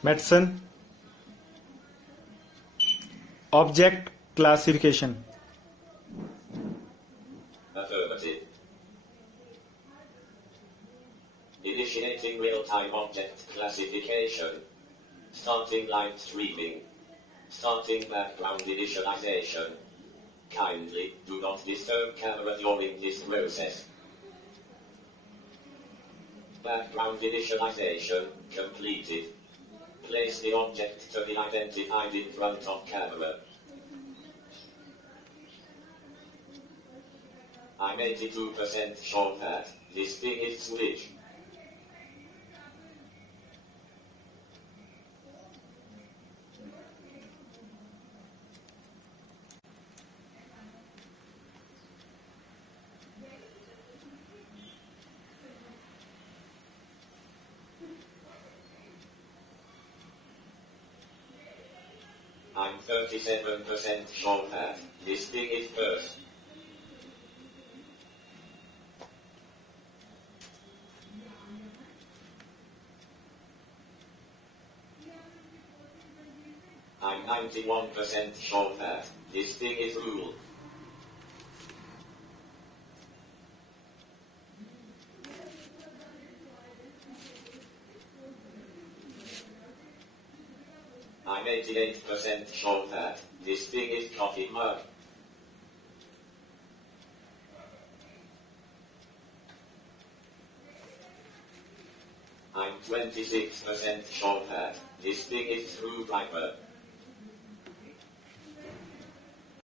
Matson, object classification. Affirmative. Initiating real-time object classification. Starting live streaming. Starting background initialization. Kindly do not disturb camera during this process. Background initialization completed. Place the object to be identified in front of camera. I'm 82% sure that this thing is switch. I'm 37% sure that this thing is first. I'm 91% sure that this thing is rule. I'm 88% sure that this thing is coffee mug. I'm 26% sure that this thing is screwdriver.